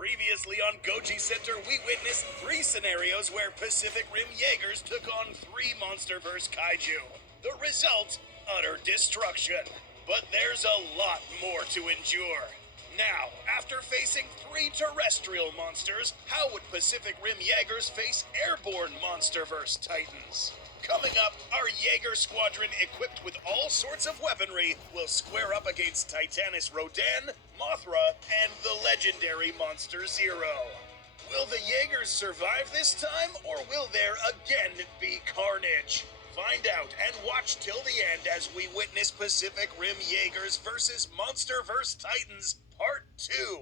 Previously on Goji Center, we witnessed 3 scenarios where Pacific Rim Jaegers took on 3 MonsterVerse kaiju. The result, utter destruction. But there's a lot more to endure. Now, after facing 3 terrestrial monsters, how would Pacific Rim Jaegers face airborne MonsterVerse Titans? Coming up, our Jaeger squadron, equipped with all sorts of weaponry, will square up against Titanus Rodan, Mothra, and the legendary Monster Zero. Will the Jaegers survive this time, or will there again be carnage? Find out and watch till the end as we witness Pacific Rim Jaegers versus MonsterVerse Titans Part 2.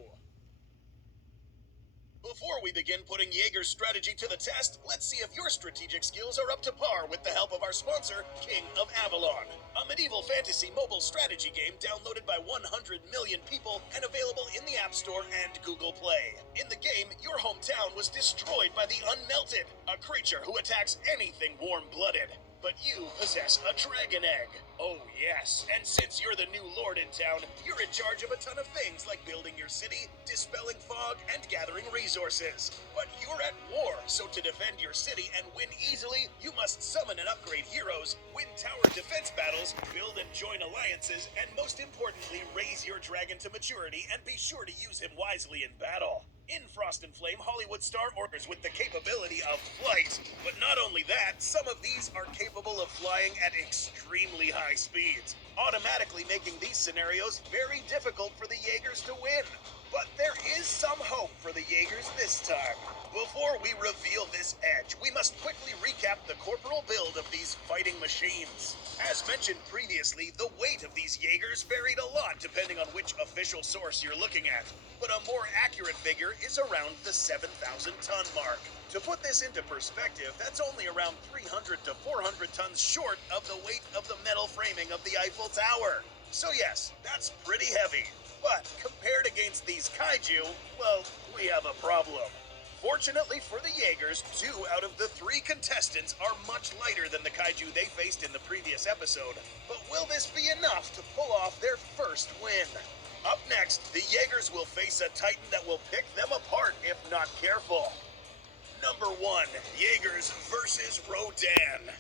Before we begin putting Jaeger's strategy to the test, let's see if your strategic skills are up to par with the help of our sponsor, King of Avalon, a medieval fantasy mobile strategy game downloaded by 100 million people and available in the App Store and Google Play. In the game, your hometown was destroyed by the Unmelted, a creature who attacks anything warm-blooded. But you possess a dragon egg. Oh yes, and since you're the new lord in town, you're in charge of a ton of things like building your city, dispelling fog, and gathering resources. But you're at war, so to defend your city and win easily, you must summon and upgrade heroes, win tower defense battles, build and join alliances, and most importantly, raise your dragon to maturity and be sure to use him wisely in battle. In Frost and Flame, Hollywood star orders with the capability of flight. But not only that, some of these are capable of flying at extremely high speeds, automatically making these scenarios very difficult for the Jaegers to win. But there is some hope for the Jaegers this time. Before we reveal this edge, we must quickly recap the corporal build of these fighting machines. As mentioned previously, the weight of these Jaegers varied a lot depending on which official source you're looking at, but a more accurate figure is around the 7,000 ton mark. To put this into perspective, that's only around 300 to 400 tons short of the weight of the metal framing of the Eiffel Tower. So yes, that's pretty heavy. But compared against these kaiju, well, we have a problem. Fortunately for the Jaegers, 2 out of the 3 contestants are much lighter than the kaiju they faced in the previous episode. But will this be enough to pull off their first win? Up next, the Jaegers will face a Titan that will pick them apart if not careful. Number 1, Jaegers versus Rodan.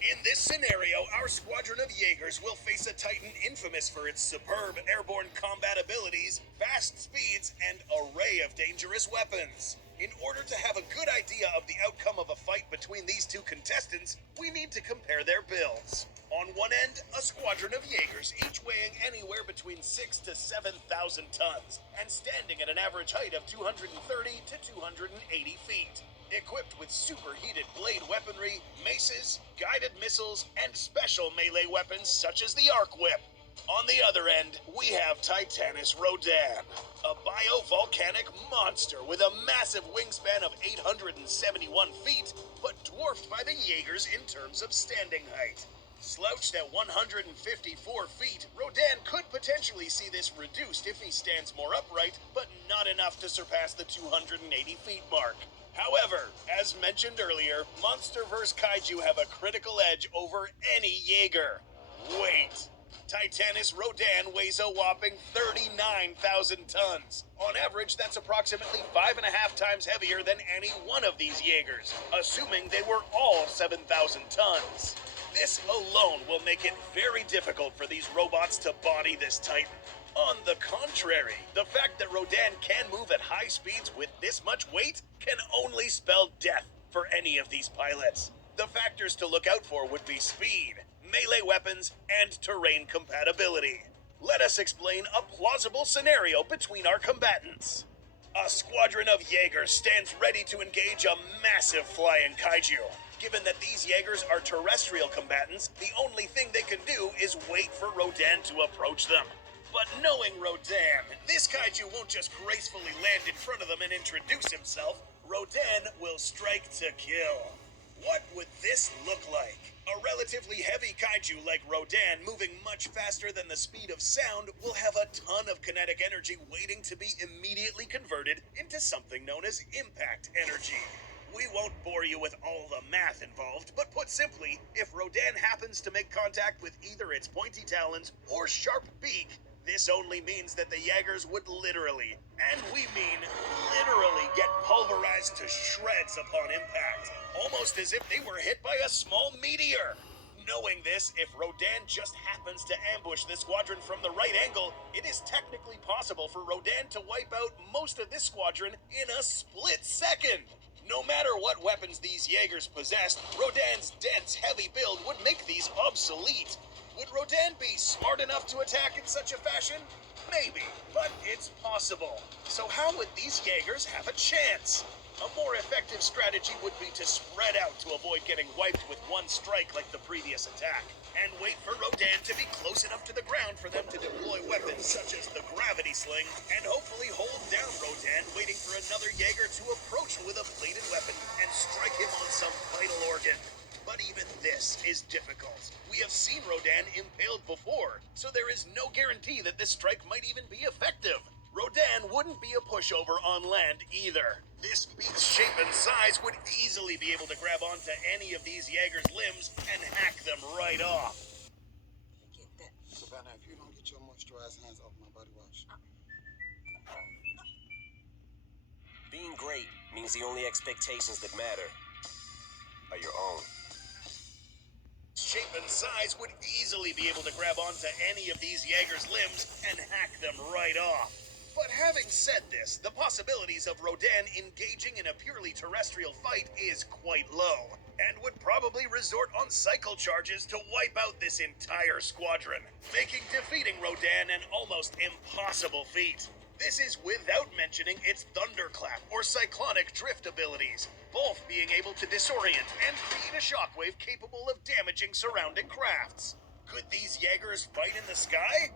In this scenario, our squadron of Jaegers will face a Titan infamous for its superb airborne combat abilities, fast speeds, and array of dangerous weapons. In order to have a good idea of the outcome of a fight between these 2 contestants, we need to compare their builds. On one end, a squadron of Jaegers, each weighing anywhere between 6,000 to 7,000 tons, and standing at an average height of 230 to 280 feet. Equipped with superheated blade weaponry, maces, guided missiles, and special melee weapons such as the Arc Whip. On the other end, we have Titanus Rodan, a biovolcanic monster with a massive wingspan of 871 feet, but dwarfed by the Jaegers in terms of standing height. Slouched at 154 feet, Rodan could potentially see this reduced if he stands more upright, but not enough to surpass the 280 feet mark. However, as mentioned earlier, MonsterVerse kaiju have a critical edge over any Jaeger. Weight. Titanus Rodan weighs a whopping 39,000 tons. On average, that's approximately 5.5 times heavier than any one of these Jaegers, assuming they were all 7,000 tons. This alone will make it very difficult for these robots to body this Titan. On the contrary, the fact that Rodan can move at high speeds with this much weight can only spell death for any of these pilots. The factors to look out for would be speed, melee weapons, and terrain compatibility. Let us explain a plausible scenario between our combatants. A squadron of Jaegers stands ready to engage a massive flying kaiju. Given that these Jaegers are terrestrial combatants, the only thing they can do is wait for Rodan to approach them. But knowing Rodan, this kaiju won't just gracefully land in front of them and introduce himself. Rodan will strike to kill. What would this look like? A relatively heavy kaiju like Rodan, moving much faster than the speed of sound, will have a ton of kinetic energy waiting to be immediately converted into something known as impact energy. We won't bore you with all the math involved, but put simply, if Rodan happens to make contact with either its pointy talons or sharp beak, This only means that the Jaegers would literally, and we mean literally, get pulverized to shreds upon impact, almost as if they were hit by a small meteor. Knowing this, if Rodan just happens to ambush this squadron from the right angle, it is technically possible for Rodan to wipe out most of this squadron in a split second. No matter what weapons these Jaegers possessed, Rodan's dense, heavy build would make these obsolete. Would Rodan be smart enough to attack in such a fashion? Maybe, but it's possible. So how would these Jaegers have a chance? A more effective strategy would be to spread out to avoid getting wiped with one strike like the previous attack, and wait for Rodan to be close enough to the ground for them to deploy weapons such as the gravity sling, and hopefully hold down Rodan, waiting for another Jaeger to approach with a bladed weapon and strike him on some vital organ. But even this is difficult. We have seen Rodan impaled before, so there is no guarantee that this strike might even be effective. Rodan wouldn't be a pushover on land either. This beast's shape and size would easily be able to grab onto any of these Jaegers' limbs and hack them right off. Savannah, if you don't get your moisturized hands off my body wash. Being great means the only expectations that matter are your own. Shape and size would easily be able to grab onto any of these Jaegers' limbs and hack them right off. But having said this, the possibilities of Rodan engaging in a purely terrestrial fight is quite low, and would probably resort on cycle charges to wipe out this entire squadron, making defeating Rodan an almost impossible feat. This is without mentioning its thunderclap or cyclonic drift abilities, both being able to disorient and create a shockwave capable of damaging surrounding crafts. Could these Jaegers fight in the sky?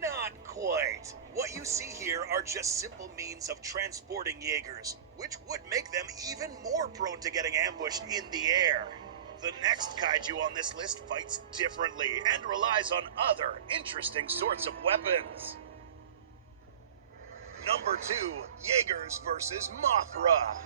Not quite. What you see here are just simple means of transporting Jaegers, which would make them even more prone to getting ambushed in the air. The next kaiju on this list fights differently and relies on other interesting sorts of weapons. Number 2, Jaegers versus Mothra.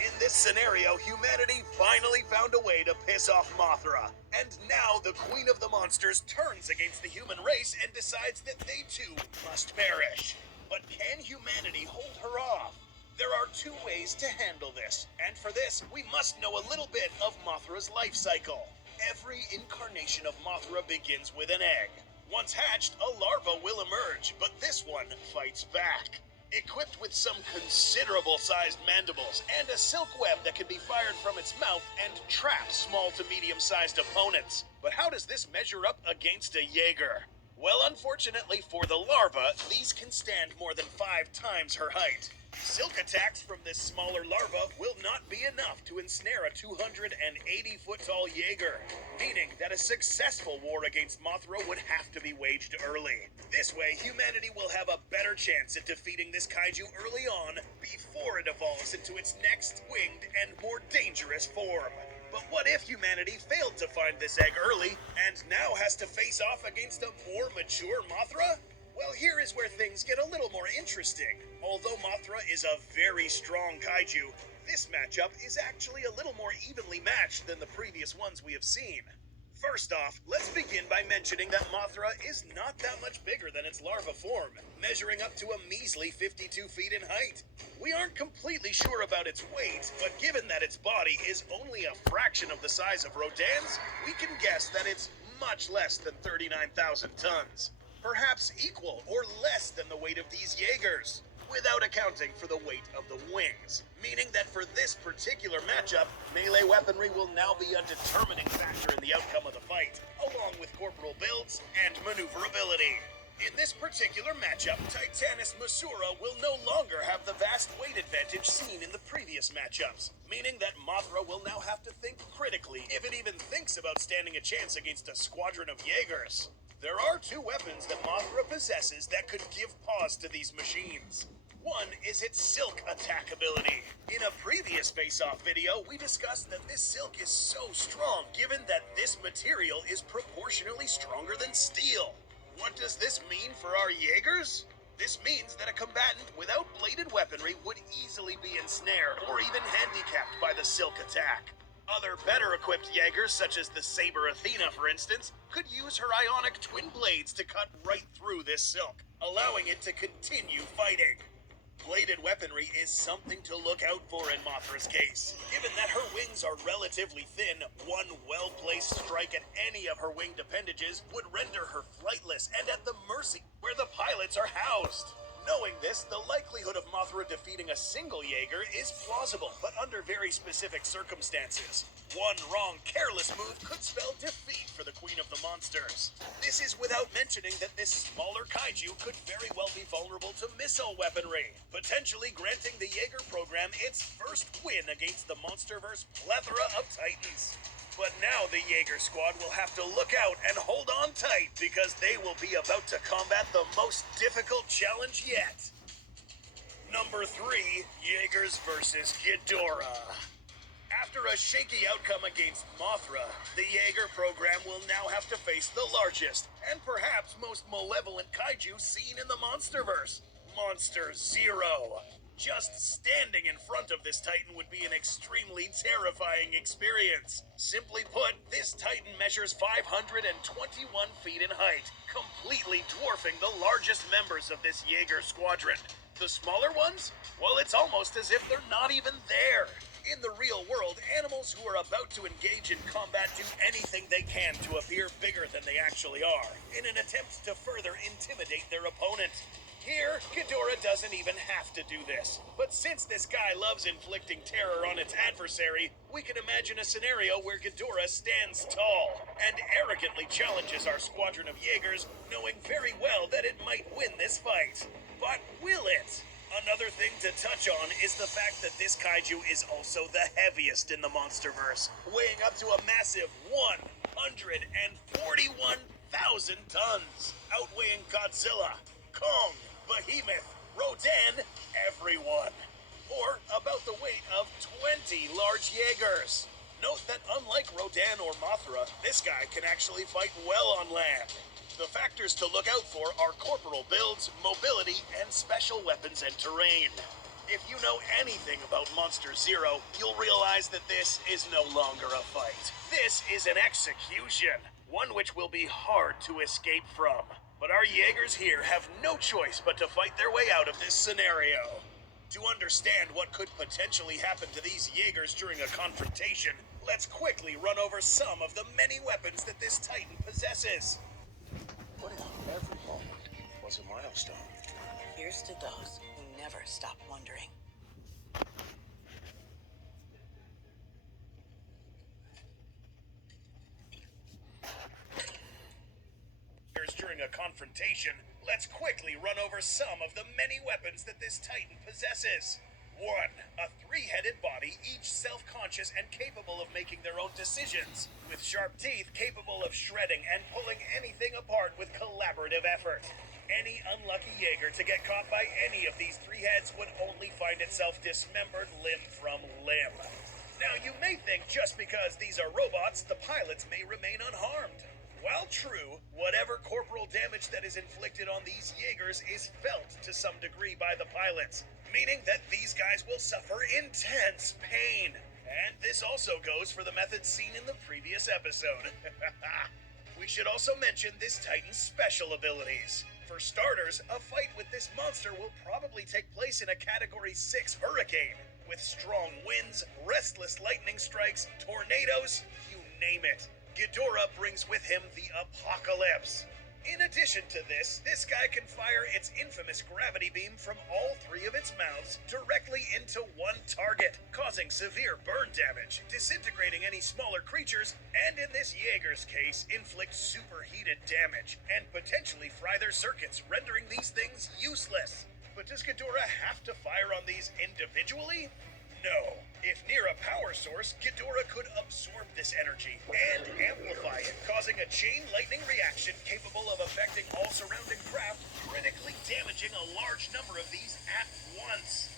In this scenario, humanity finally found a way to piss off Mothra, and now the Queen of the Monsters turns against the human race and decides that they too must perish. But can humanity hold her off? There are 2 ways to handle this, and for this, we must know a little bit of Mothra's life cycle. Every incarnation of Mothra begins with an egg. Once hatched, a larva will emerge, but this one fights back. Equipped with some considerable-sized mandibles and a silk web that can be fired from its mouth and trap small to medium-sized opponents. But how does this measure up against a Jaeger? Well, unfortunately for the larva, these can stand more than 5 times her height. Silk attacks from this smaller larva will not be enough to ensnare a 280-foot-tall Jaeger, meaning that a successful war against Mothra would have to be waged early. This way, humanity will have a better chance at defeating this kaiju early on before it evolves into its next winged and more dangerous form. But what if humanity failed to find this egg early and now has to face off against a more mature Mothra? Well, here is where things get a little more interesting. Although Mothra is a very strong kaiju, this matchup is actually a little more evenly matched than the previous ones we have seen. First off, let's begin by mentioning that Mothra is not that much bigger than its larva form, measuring up to a measly 52 feet in height. We aren't completely sure about its weight, but given that its body is only a fraction of the size of Rodan's, we can guess that it's much less than 39,000 tons. Perhaps equal or less than the weight of these Jaegers, without accounting for the weight of the wings, meaning that for this particular matchup, melee weaponry will now be a determining factor in the outcome of the fight, along with corporal builds and maneuverability. In this particular matchup, Titanus Masura will no longer have the vast weight advantage seen in the previous matchups, meaning that Mothra will now have to think critically if it even thinks about standing a chance against a squadron of Jaegers. There are 2 weapons that Mothra possesses that could give pause to these machines. One is its silk attack ability. In a previous face-off video, we discussed that this silk is so strong given that this material is proportionally stronger than steel. What does this mean for our Jaegers? This means that a combatant without bladed weaponry would easily be ensnared or even handicapped by the silk attack. Other better-equipped Jaegers, such as the Saber Athena, for instance, could use her ionic twin blades to cut right through this silk, allowing it to continue fighting. Bladed weaponry is something to look out for in Mothra's case. Given that her wings are relatively thin, one well-placed strike at any of her winged appendages would render her flightless and at the mercy where the pilots are housed. Knowing this, the likelihood of Mothra defeating a single Jaeger is plausible, but under very specific circumstances. One wrong, careless move could spell defeat for the Queen of the Monsters. This is without mentioning that this smaller kaiju could very well be vulnerable to missile weaponry, potentially granting the Jaeger program its first win against the Monsterverse plethora of Titans. But now the Jaeger squad will have to look out and hold on tight because they will be about to combat the most difficult challenge yet. Number 3, Jaegers versus Ghidorah. After a shaky outcome against Mothra, the Jaeger program will now have to face the largest and perhaps most malevolent kaiju seen in the Monsterverse, Monster Zero. Just standing in front of this Titan would be an extremely terrifying experience. Simply put, this Titan measures 521 feet in height, completely dwarfing the largest members of this Jaeger squadron. The smaller ones? Well, it's almost as if they're not even there. In the real world, animals who are about to engage in combat do anything they can to appear bigger than they actually are, in an attempt to further intimidate their opponent. Here, Ghidorah doesn't even have to do this. But since this guy loves inflicting terror on its adversary, we can imagine a scenario where Ghidorah stands tall and arrogantly challenges our squadron of Jaegers, knowing very well that it might win this fight. But will it? Another thing to touch on is the fact that this kaiju is also the heaviest in the Monsterverse, weighing up to a massive 141,000 tons, outweighing Godzilla, Kong, Behemoth, Rodan, everyone. Or about the weight of 20 large Jaegers. Note that unlike Rodan or Mothra, this guy can actually fight well on land. The factors to look out for are corporal builds, mobility, and special weapons and terrain. If you know anything about Monster Zero, you'll realize that this is no longer a fight. This is an execution, one which will be hard to escape from. But our Jaegers here have no choice but to fight their way out of this scenario. To understand what could potentially happen to these Jaegers during a confrontation, let's quickly run over some of the many weapons that this Titan possesses. What if every moment was a milestone? Here's to those who never stop wondering. During a confrontation, let's quickly run over some of the many weapons that this Titan possesses. 1. A three-headed body, each self-conscious and capable of making their own decisions, with sharp teeth capable of shredding and pulling anything apart with collaborative effort. Any unlucky Jaeger to get caught by any of these three heads would only find itself dismembered limb from limb. Now, you may think just because these are robots, the pilots may remain unharmed. While true, whatever corporal damage that is inflicted on these Jaegers is felt to some degree by the pilots, meaning that these guys will suffer intense pain. And this also goes for the methods seen in the previous episode. We should also mention this Titan's special abilities. For starters, a fight with this monster will probably take place in a Category 6 hurricane, with strong winds, restless lightning strikes, tornadoes, you name it. Ghidorah brings with him the apocalypse. In addition to this guy can fire its infamous gravity beam from all three of its mouths directly into one target, causing severe burn damage, disintegrating any smaller creatures, and in this Jaeger's case, inflict superheated damage, and potentially fry their circuits, rendering these things useless. But does Ghidorah have to fire on these individually? No. If near a power source, Ghidorah could absorb this energy and amplify it, causing a chain lightning reaction capable of affecting all surrounding craft, critically damaging a large number of these at once.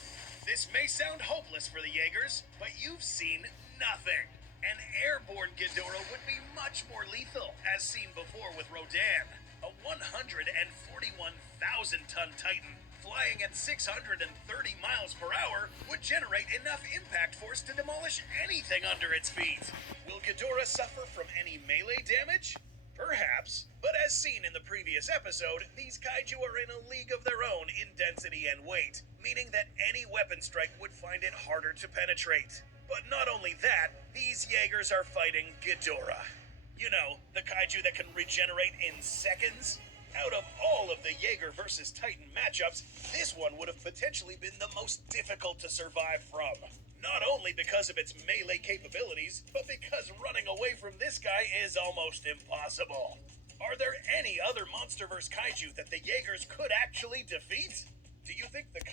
This may sound hopeless for the Jaegers, but you've seen nothing. An airborne Ghidorah would be much more lethal, as seen before with Rodan, a 141,000-ton Titan. Flying at 630 miles per hour would generate enough impact force to demolish anything under its feet. Will Ghidorah suffer from any melee damage? Perhaps, but as seen in the previous episode, these kaiju are in a league of their own in density and weight, meaning that any weapon strike would find it harder to penetrate. But not only that, these Jaegers are fighting Ghidorah. You know, the kaiju that can regenerate in seconds? Out of all of the Jaeger versus Titan matchups, this one would have potentially been the most difficult to survive from. Not only because of its melee capabilities, but because running away from this guy is almost impossible. Are there any other MonsterVerse kaiju that the Jaegers could actually defeat? Do you think the